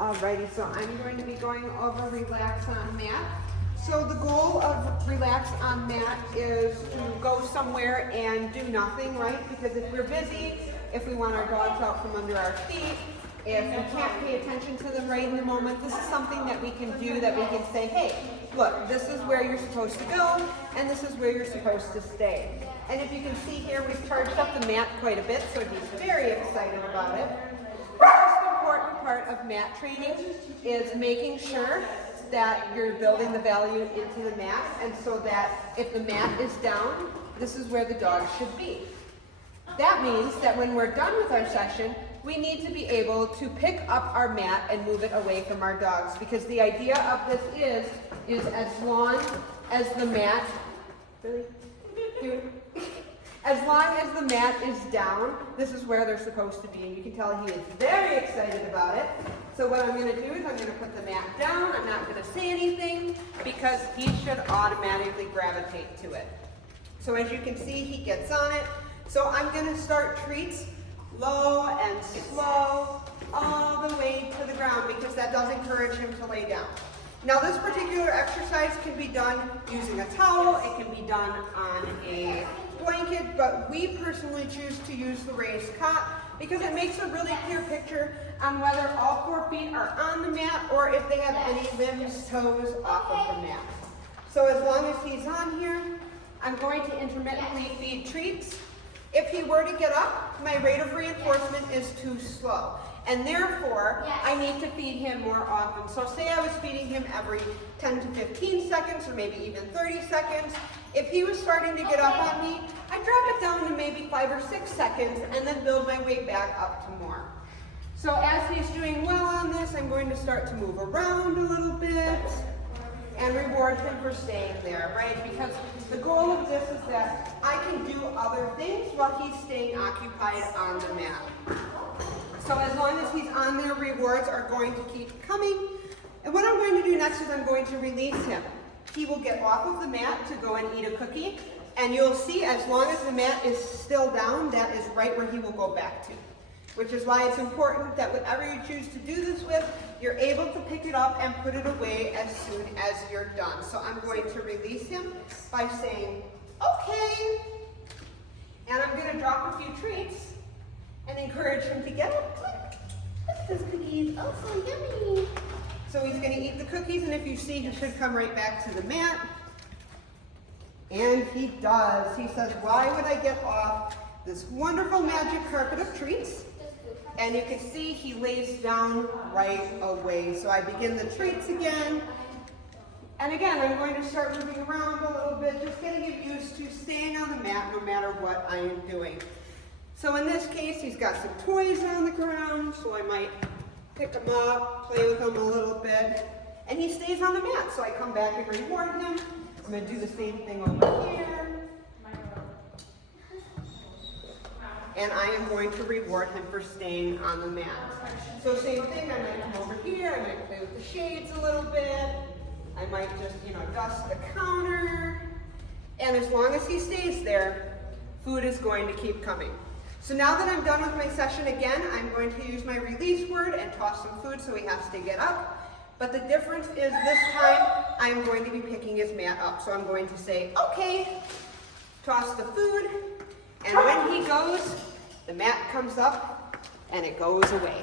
Alrighty, so I'm going to be going over relax on mat. So the goal of relax on mat is to go somewhere and do nothing, right? Because if we're busy, if we want our dogs out from under our feet, if we can't pay attention to them right in the moment, this is something that we can do, that we can say, hey, look, this is where you're supposed to go, and this is where you're supposed to stay. And if you can see here, we've charged up the mat quite a bit, so he's very excited about it. The most important part of mat training is making sure that you're building the value into the mat, and so that if the mat is down, this is where the dog should be. That means that when we're done with our session, we need to be able to pick up our mat and move it away from our dogs, because the idea of this is as long as the mat, as long as the mat is down, this is where they're supposed to be, and you can tell he is very excited about it. So what I'm going to do is I'm going to put the mat down. I'm not going to say anything because he should automatically gravitate to it. So as you can see, he gets on it. So I'm going to start treats low and slow all the way to the ground, because that does encourage him to lay down. Now this particular exercise can be done using a towel, it can be done on a blanket, but we personally choose to use the raised cot because it makes a really clear picture on whether all 4 feet are on the mat or if they have any limbs, toes off of the mat. So as long as he's on here, I'm going to intermittently feed treats. If he were to get up, my rate of reinforcement is too slow, and therefore I need to feed him more often. So say I was feeding him every 10 to 15 seconds or maybe even 30 seconds. If he was starting to get up on me, I'd drop it down to maybe 5 or 6 seconds and then build my way back up to more. So as he's doing well on this, I'm going to start to move around a little bit and reward him for staying there, right? Because the goal of this is that I can do other things while he's staying occupied on the mat. So as long as he's on there, rewards are going to keep coming. And what I'm going to do next is I'm going to release him. He will get off of the mat to go and eat a cookie. And you'll see, as long as the mat is still down, that is right where he will go back to. Which is why it's important that whatever you choose to do this with, you're able to pick it up and put it away as soon as you're done. So I'm going to release him by saying, okay. And I'm going to drop a few treats and encourage him to get up. Look at those cookies, oh so yummy. So he's going to eat the cookies, and if you see, he should come right back to the mat. And he does. He says, why would I get off this wonderful magic carpet of treats? And you can see he lays down right away. So I begin the treats again. And again, I'm going to start moving around a little bit, just getting him used to staying on the mat no matter what I am doing. So in this case, he's got some toys on the ground, so I might pick him up, play with him a little bit. And he stays on the mat, so I come back and reward him. I'm going to do the same thing over here. And I am going to reward him for staying on the mat. So same thing, I might come over here, I might play with the shades a little bit. I might just, dust the counter. And as long as he stays there, food is going to keep coming. So now that I'm done with my session again, I'm going to use my release word and toss some food so he has to get up. But the difference is this time, I'm going to be picking his mat up. So I'm going to say, okay, toss the food. And when he goes, the mat comes up and it goes away.